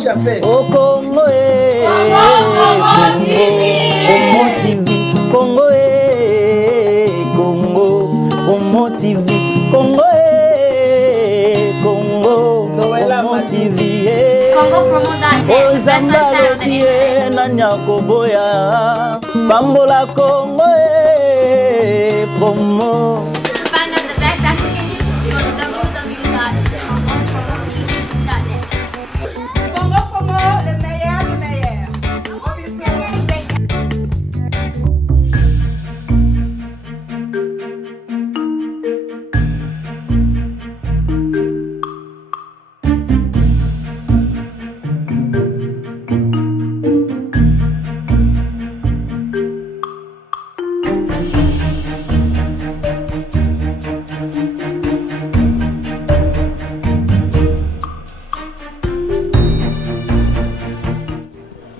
Au Congo, Congo TV, Congo, Congo, Congo TV, Congo, Congo, Congo TV. Oh Zamba lotie na nyakoboya, Bambola Congo, promo.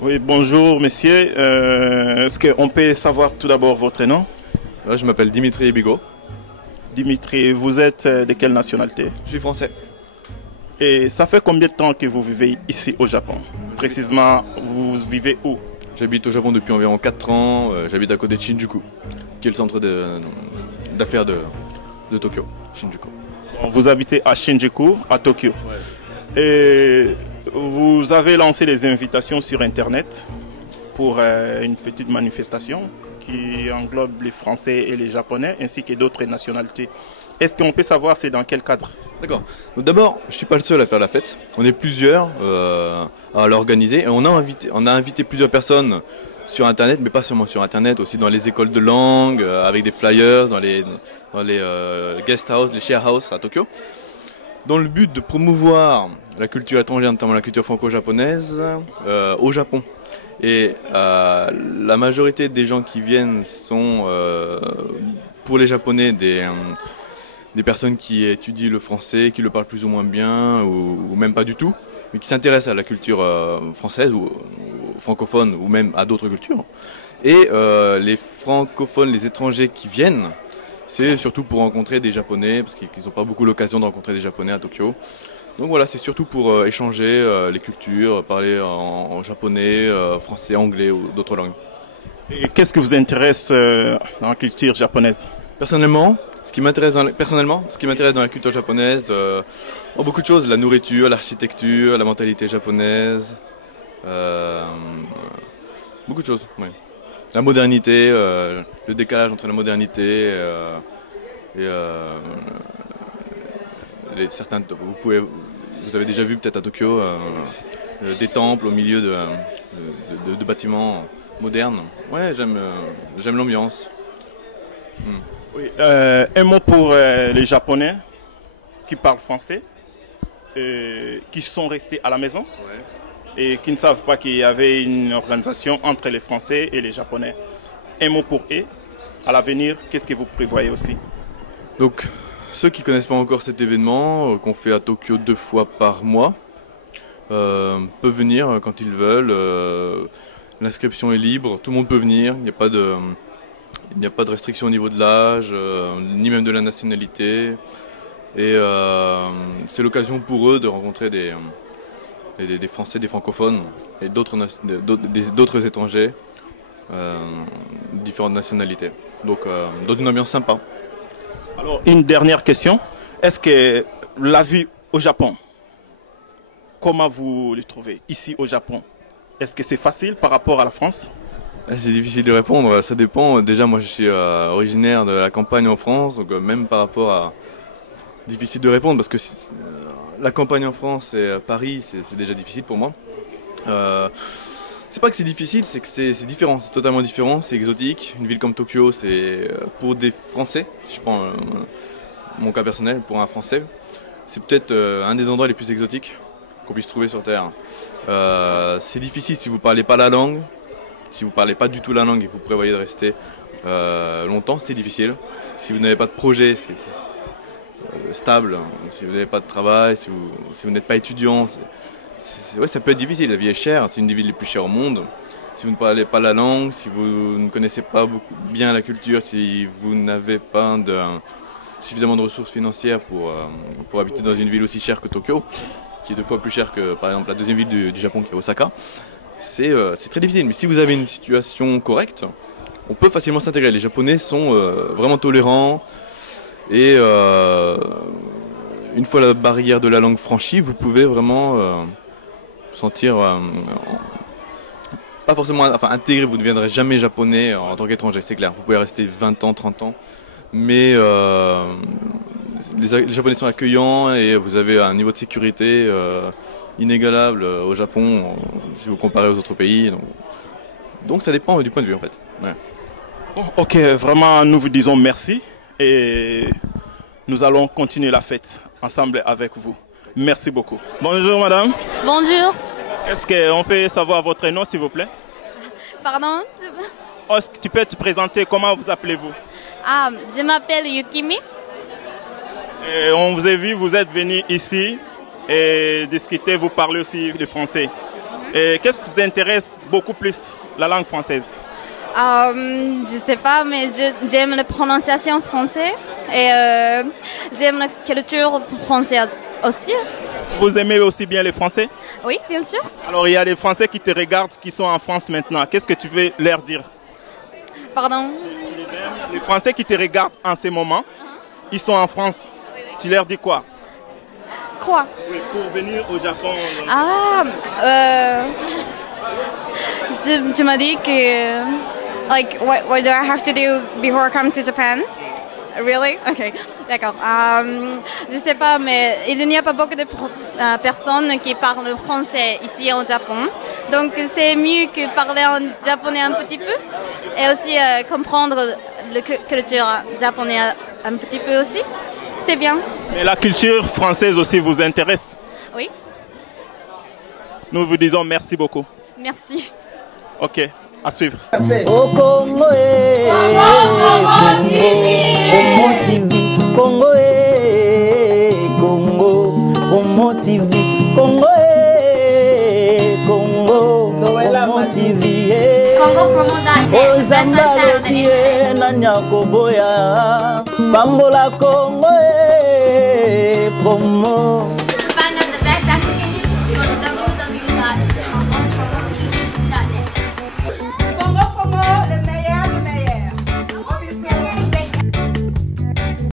Oui, bonjour messieurs. Est-ce qu'on peut savoir tout d'abord votre nom? Je m'appelle Dimitri Bigot. Dimitri, vous êtes de quelle nationalité? Je suis français. Et ça fait combien de temps que vous vivez ici au Japon? Précisément, vous vivez où? J'habite au Japon depuis environ 4 ans. J'habite à côté de Shinjuku, qui est le centre d'affaires de Tokyo. Shinjuku. Vous habitez à Shinjuku, à Tokyo. Ouais. Et vous avez lancé des invitations sur Internet pour une petite manifestation qui englobe les Français et les Japonais ainsi que d'autres nationalités. Est-ce qu'on peut savoir c'est dans quel cadre? D'accord. D'abord, je ne suis pas le seul à faire la fête. On est plusieurs à l'organiser. Et on a invité plusieurs personnes sur Internet, mais pas seulement sur Internet, aussi dans les écoles de langue, avec des flyers, dans les guest house, les share house à Tokyo, dans le but de promouvoir la culture étrangère, notamment la culture franco-japonaise, au Japon. Et la majorité des gens qui viennent sont, pour les Japonais, des personnes qui étudient le français, qui le parlent plus ou moins bien, ou même pas du tout, mais qui s'intéressent à la culture française ou francophone, ou même à d'autres cultures. Et les francophones, les étrangers qui viennent, c'est surtout pour rencontrer des Japonais, parce qu'ils n'ont pas beaucoup l'occasion de rencontrer des Japonais à Tokyo. Donc voilà, c'est surtout pour échanger les cultures, parler en japonais, français, anglais ou d'autres langues. Et qu'est-ce que vous intéresse dans la culture japonaise? Personnellement, ce qui m'intéresse dans la culture japonaise, beaucoup de choses, la nourriture, l'architecture, la mentalité japonaise, beaucoup de choses, oui. La modernité, le décalage entre la modernité et certains. Vous avez déjà vu peut-être à Tokyo des temples au milieu de bâtiments modernes. Ouais, j'aime l'ambiance. Oui, un mot pour les Japonais qui parlent français, qui sont restés à la maison. Ouais. Et qui ne savent pas qu'il y avait une organisation entre les Français et les Japonais. Un mot pour eux. À l'avenir, qu'est-ce que vous prévoyez aussi? Donc, ceux qui ne connaissent pas encore cet événement, qu'on fait à Tokyo 2 fois par mois, peuvent venir quand ils veulent. L'inscription est libre, tout le monde peut venir. Il n'y a pas de restriction au niveau de l'âge, ni même de la nationalité. Et c'est l'occasion pour eux de rencontrer des Français, des francophones et d'autres étrangers, différentes nationalités. Donc dans une ambiance sympa. Alors une dernière question, est-ce que la vie au Japon, comment vous le trouvez ici au Japon? Est-ce que c'est facile par rapport à la France? C'est difficile de répondre, ça dépend. Déjà moi je suis originaire de la campagne en France, donc même par rapport à... Difficile de répondre parce que la campagne en France et Paris, c'est déjà difficile pour moi. C'est pas que c'est difficile, c'est que c'est différent, c'est totalement différent, c'est exotique. Une ville comme Tokyo, c'est pour des Français, si je prends mon cas personnel, pour un Français, c'est peut-être un des endroits les plus exotiques qu'on puisse trouver sur Terre. C'est difficile si vous ne parlez pas la langue, si vous ne parlez pas du tout la langue et que vous prévoyez de rester longtemps, c'est difficile. Si vous n'avez pas de projet, c'est stable, si vous n'avez pas de travail, si vous n'êtes pas étudiant, ouais, ça peut être difficile, la vie est chère, c'est une des villes les plus chères au monde. Si vous ne parlez pas la langue, si vous ne connaissez pas bien la culture, si vous n'avez pas suffisamment de ressources financières pour habiter dans une ville aussi chère que Tokyo, qui est 2 fois plus cher que par exemple la deuxième ville du Japon qui est Osaka, c'est très difficile. Mais si vous avez une situation correcte, on peut facilement s'intégrer. Les Japonais sont vraiment tolérants et une fois la barrière de la langue franchie, vous pouvez vraiment sentir, pas forcément intégré, vous ne deviendrez jamais japonais en tant qu'étranger, c'est clair. Vous pouvez rester 20 ans, 30 ans, mais les Japonais sont accueillants et vous avez un niveau de sécurité inégalable au Japon si vous comparez aux autres pays. Donc ça dépend du point de vue en fait. Ouais. Bon, ok, vraiment nous vous disons merci et nous allons continuer la fête ensemble avec vous. Merci beaucoup. Bonjour madame. Bonjour. Est-ce qu'on peut savoir votre nom s'il vous plaît? Pardon? Est-ce que tu peux te présenter? Comment vous appelez-vous? Ah, je m'appelle Yukimi. Et on vous a vu, vous êtes venu ici et discuter, vous parlez aussi le français. Et qu'est-ce qui vous intéresse beaucoup plus, la langue française? Je sais pas, mais j'aime la prononciation française et j'aime la culture française aussi. Vous aimez aussi bien les Français? Oui, bien sûr. Alors il y a des Français qui te regardent, qui sont en France maintenant. Qu'est-ce que tu veux leur dire? Pardon? Tu les aimes? Les Français qui te regardent en ce moment, ils sont en France. Oui, oui. Tu leur dis quoi? Quoi? Oui, pour venir au Japon. Ah, tu m'as dit que, like, what do I have to do before I come to Japan? Really? Ok, d'accord. Je sais pas, mais il n'y a pas beaucoup de personnes qui parlent français ici au Japon. Donc c'est mieux que parler en japonais un petit peu et aussi comprendre la culture japonaise un petit peu aussi. C'est bien. Mais la culture française aussi vous intéresse? Oui. Nous vous disons merci beaucoup. Merci. Ok, à suivre. Au Congo, Congo TV, Congo, Congo, Congo TV, Congo, Congo, Congo TV, Ozamba Lopie, Nanya Koboya, Bambola Congo, Promo.